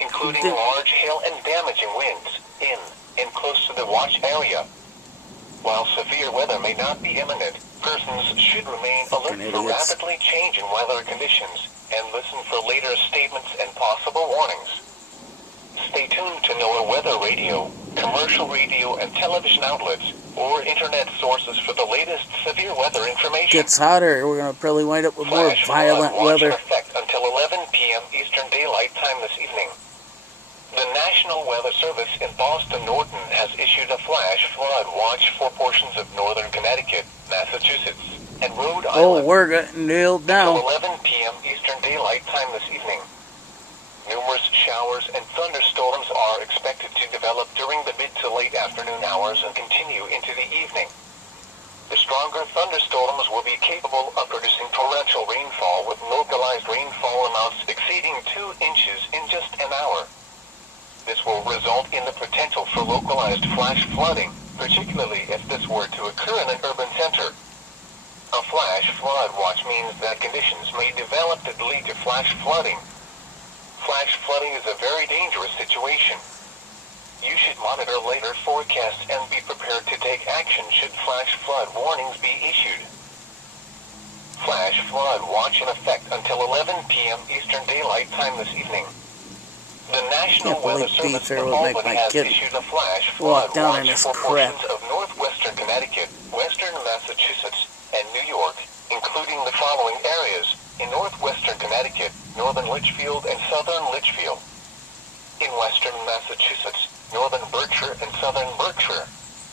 including large hail and damaging winds in and close to the watch area. While severe weather may not be imminent, persons should remain alert for rapidly changing weather conditions and listen for later statements and possible warnings. Stay tuned to NOAA weather radio, commercial radio and television outlets, or internet sources for the latest severe weather information. Gets hotter, we're going to probably wind up with more violent weather. Watch in effect until 11 p.m. Eastern Daylight Time this evening. The National Weather Service in Boston-Norton has issued a flash flood watch for portions of northern Connecticut, Massachusetts, and Rhode Island. Oh, we're getting nailed down. Until 11 p.m. Eastern Daylight Time this evening. Numerous showers and thunderstorms are expected to develop during the mid to late afternoon hours and continue into the evening. The stronger thunderstorms will be capable of producing torrential rainfall with localized rainfall amounts exceeding 2 inches in just an hour. This will result in the potential for localized flash flooding, particularly if this were to occur in an urban center. A flash flood watch means that conditions may develop that lead to flash flooding. Flash flooding is a very dangerous situation. You should monitor later forecasts and be prepared to take action should flash flood warnings be issued. Flash flood watch in effect until 11 p.m. Eastern Daylight Time this evening. The National Weather Service in Albany has issued a flash flood watch for portions of northwestern Connecticut, western Massachusetts, and New York, including the following areas: in northwestern Connecticut, northern Litchfield and southern Litchfield. In western Massachusetts, northern Berkshire and southern Berkshire.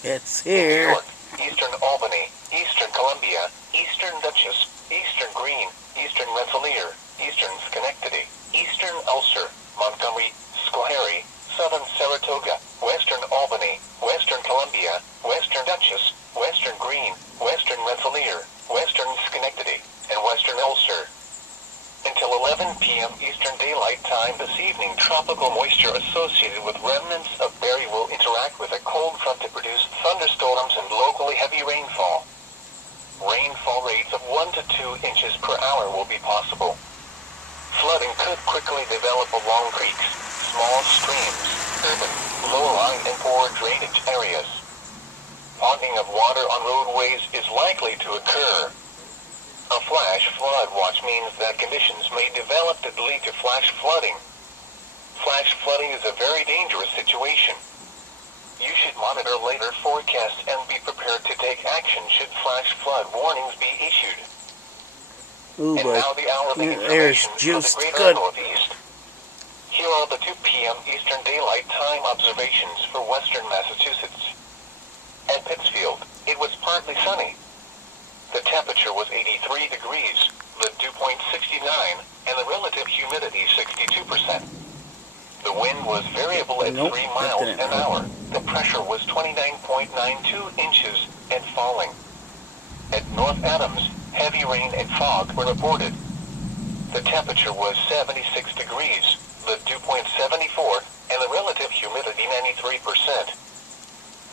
It's here. In New York, eastern Albany, eastern Columbia, eastern Dutchess, eastern Greene, eastern Rensselaer, eastern Schenectady, eastern Ulster, Montgomery, Schoharie, southern Saratoga, western Albany, western Columbia, western Dutchess, western Greene, western Rensselaer, western Schenectady, and western Ulster. Until 11 p.m. Eastern Daylight Time this evening, tropical moisture associated with remnants of Barry will interact with a cold front to produce thunderstorms and locally heavy rainfall. Rainfall rates of 1 to 2 inches per hour will be possible. Flooding could quickly develop along creeks, small streams, urban, low-lying and poor drainage areas. Ponding of water on roadways is likely to occur. A flash flood watch means that conditions may develop that lead to flash flooding. Flash flooding is a very dangerous situation. You should monitor later forecasts and be prepared to take action should flash flood warnings be issued. Ooh, and now the hourly there's information juice. for the Good. greater Northeast. Here are the 2 p.m. Eastern Daylight Time observations for western Massachusetts. At Pittsfield, it was partly sunny. The temperature was 83 degrees, the dew point 69, and the relative humidity 62%. The wind was variable at 3 miles an hour. The pressure was 29.92 inches and falling. At North Adams, heavy rain and fog were reported. The temperature was 76 degrees, the dew point 74, and the relative humidity 93%.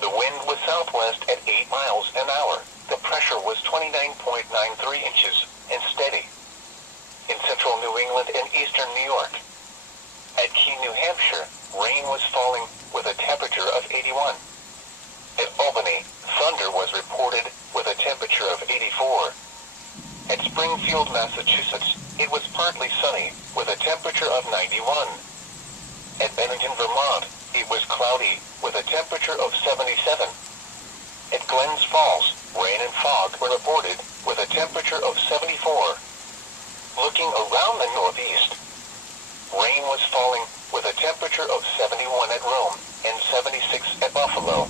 The wind was southwest at 8 miles an hour. The pressure was 29.93 inches and steady. In central New England and eastern New York. At Keene, New Hampshire, rain was falling with a temperature of 81. At Albany, thunder was reported with a temperature of 84. At Springfield, Massachusetts, it was partly sunny with a temperature of 91. At Bennington, Vermont, it was cloudy with a temperature of 77. At Glens Falls, rain and fog were reported with a temperature of 74. Looking around the Northeast, rain was falling with a temperature of 71 at Rome and 76 at Buffalo.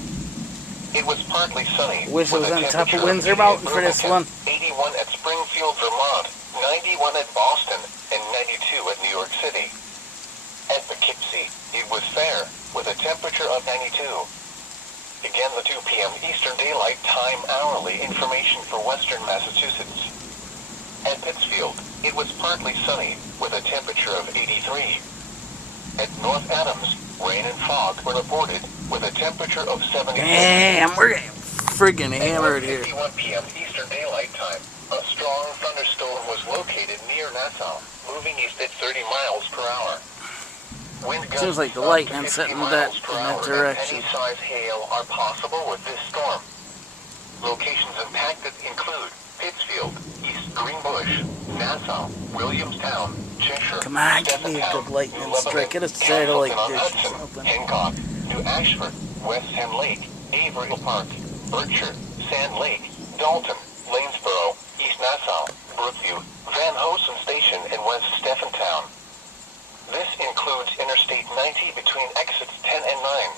It was partly sunny Wish it was with on a top of temperature Windsor 80 Mountain at for this Bloomington, one. 81 at Springfield, Vermont, 91 at Boston, and 92 at New York City. At Poughkeepsie, it was fair with a temperature of 92. Again, the 2 p.m. Eastern Daylight Time hourly information for western Massachusetts. At Pittsfield, it was partly sunny with a temperature of 83. At North Adams, rain and fog were reported with a temperature of 76. Damn, we're getting friggin' hammered here. At 1:51 p.m. Eastern Daylight Time, a strong thunderstorm was located near Nassau, moving east at 30 miles per hour. Wind gusts Seems like the up to lightning's 50 heading miles per in that hour direction. and any size hail are possible with this storm. Locations impacted include Pittsfield, East Greenbush, Nassau, Williamstown, Cheshire, Come on, give me a Stephentown, good lightning New strike. Get a Lebanon, satellite dish or Castleton-on-Hudson, something. Hancock, New Ashford, West Hen Lake, Avery Park, Berkshire, Sand Lake, Dalton, Lanesboro, East Nassau, Brookview, Van Hosen Station, and West Stephentown. This includes Interstate 90 between exits 10 and 9.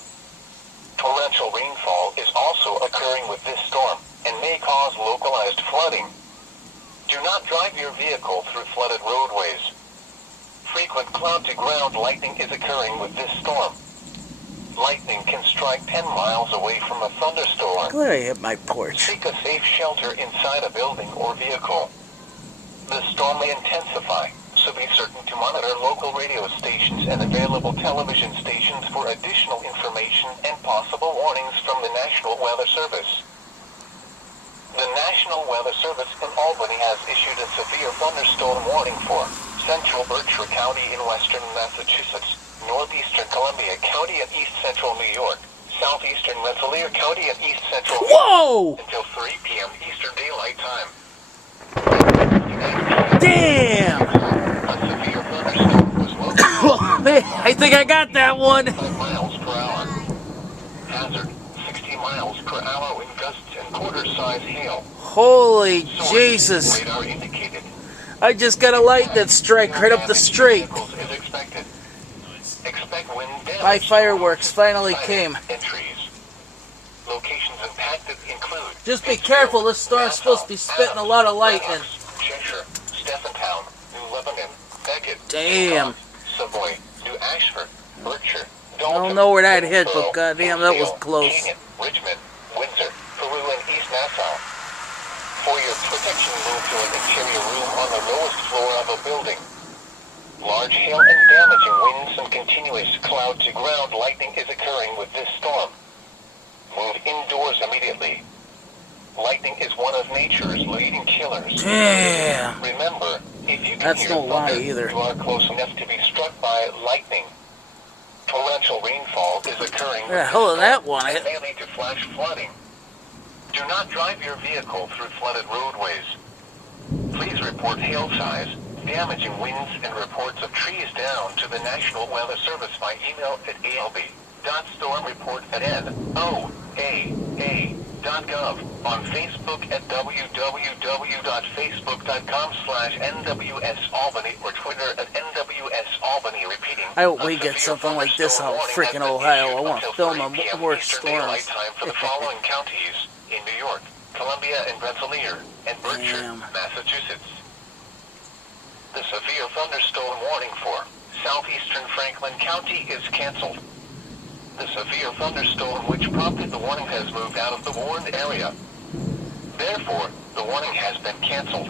Torrential rainfall is also occurring with this storm and may cause localized flooding. Do not drive your vehicle through flooded roadways. Frequent cloud-to-ground lightning is occurring with this storm. Lightning can strike 10 miles away from a thunderstorm. Glad I hit my porch. Seek a safe shelter inside a building or vehicle. The storm may intensify, so be certain to monitor local radio stations and available television stations for additional information and possible warnings from the National Weather Service. The National Weather Service in Albany has issued a severe thunderstorm warning for central Berkshire County in western Massachusetts, northeastern Columbia County and east central New York, southeastern Rensselaer County and east central Whoa! until 3 p.m. Eastern Daylight Time. Damn! A severe thunderstorm was located I think I got that one. 5 miles per hour. Hazard, 60 miles per hour wind gusts and quarter-size hail. Holy Source, Jesus. radar indicated. I just got a lightning strike right up the street. Vehicles is expected. Expect wind damage. My fireworks finally Siding came. and trees. Locations impacted include Just be Pittsfield, careful, this storm's supposed to be Nassau, spitting a lot of Adams, lightning. Cheshire, Stephentown, New Lebanon, Beckett, Damn. Hancock, Savoy, New Ashford, Berkshire, I Dalton, don't know where that hit, Lanesboro, but goddamn, that was Pittsfield, close. Canyon, Richmond, Windsor, Peru, and East Nassau. For your protection, move to an interior room on the lowest floor of a building. Large hail and damaging winds and continuous cloud-to-ground lightning is occurring with this storm. Move indoors immediately. Lightning is one of nature's leading killers. Damn. Remember, if you can That's hear no lie thunder, either. you are close enough to be struck by lightning. Torrential rainfall is occurring with Where the this hell did that storm one and hit? may lead to flash flooding. Do not drive your vehicle through flooded roadways. Please report hail size, damaging winds, and reports of trees down to the National Weather Service by email at alb.stormreport@noaa.gov, on Facebook at www.facebook.com/NWSAlbany or Twitter at NWSAlbany, repeating. I hope we get something like this out of freaking Ohio. I want to film more storms. Time for the following counties in New York, Columbia and Rensselaer, and Berkshire, Damn. Massachusetts. The severe thunderstorm warning for southeastern Franklin County is canceled. The severe thunderstorm which prompted the warning has moved out of the warned area. Therefore, the warning has been canceled.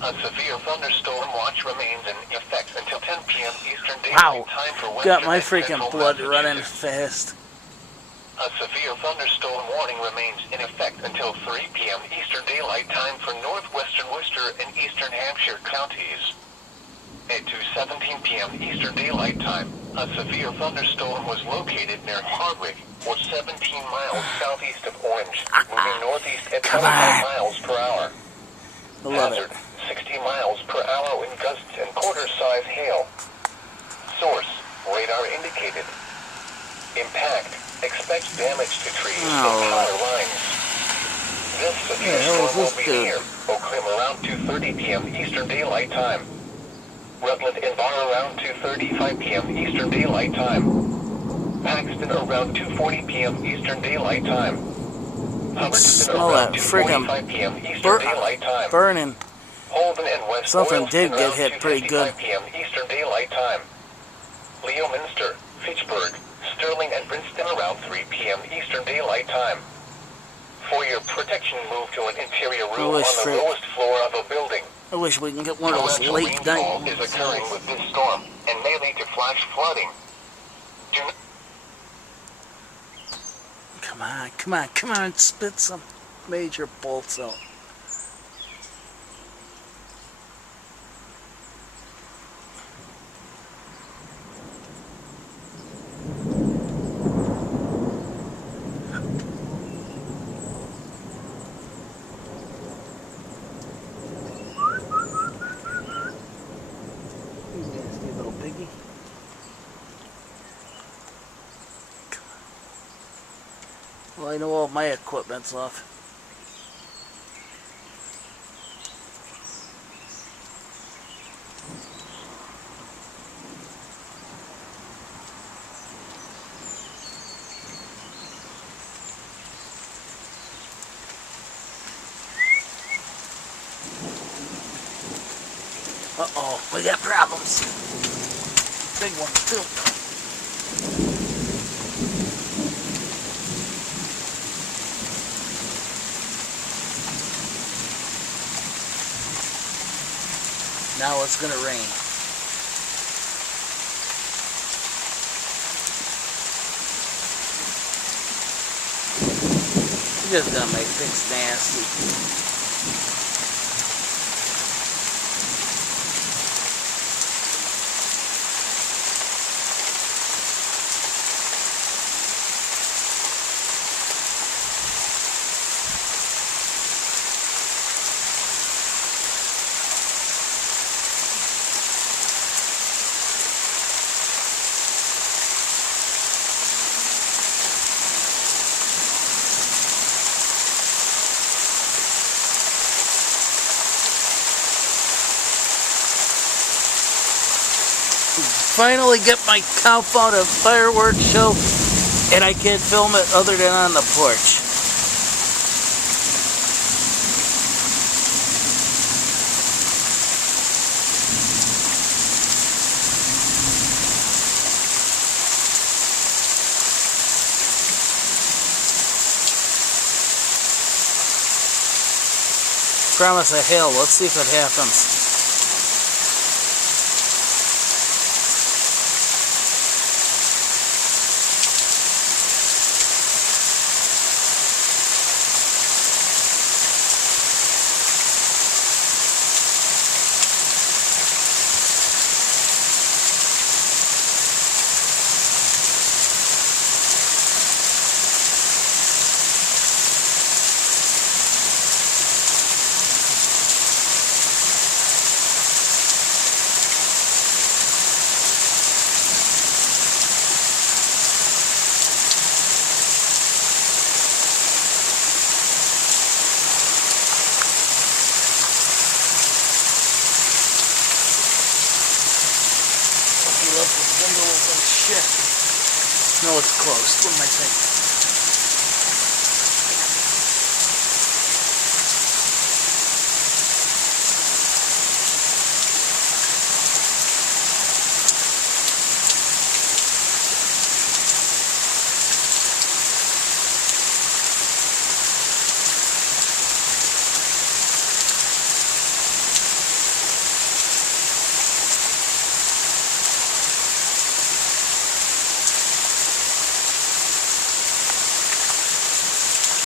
A severe thunderstorm watch remains in effect until 10 p.m. Eastern Daylight Wow. Time for western Got my and freaking central blood running Massachusetts. fast. A severe thunderstorm warning remains in effect until 3 p.m. Eastern Daylight Time for northwestern Worcester and eastern Hampshire counties. At 2:17 p.m. Eastern Daylight Time, a severe thunderstorm was located near Hardwick, or 17 miles southeast of Orange, moving northeast at 25 miles per hour. I love it. Hazard, 60 miles per hour wind gusts and quarter-size hail. Source, radar indicated. Impact, expect damage to trees and power lines. This severe storm will be near Oak Cliff around 2:30 p.m. Eastern Daylight Time. Rutland and Bar around 2:35 p.m. Eastern Daylight Time. Paxton around 2:40 p.m. Eastern Daylight Time. Hubbardston Smell around that friggin' 2:45 p.m. Eastern Daylight Time. burning. Holden and West Something Boylston did get around hit pretty good. 2:55 p.m. Eastern Daylight Time. Leominster, Fitchburg, Sterling and Princeton around 3 p.m. Eastern Daylight Time. For your protection, move to an interior room on the lowest floor of a building. I wish we can get one of those Torrential late rainfall night. is occurring with this storm and may lead to flash flooding. Do not Come on, come on, come on, spit some major bolts out. Well, I know all my equipment's off. Uh-oh, we got problems. Big ones, too. Now it's gonna rain. You're just gonna make things nasty. Finally get my count out of fireworks show, and I can't film it other than on the porch. Promise a hail. Let's see if it happens. Left the window open. Shit. No, it's closed. What am I thinking?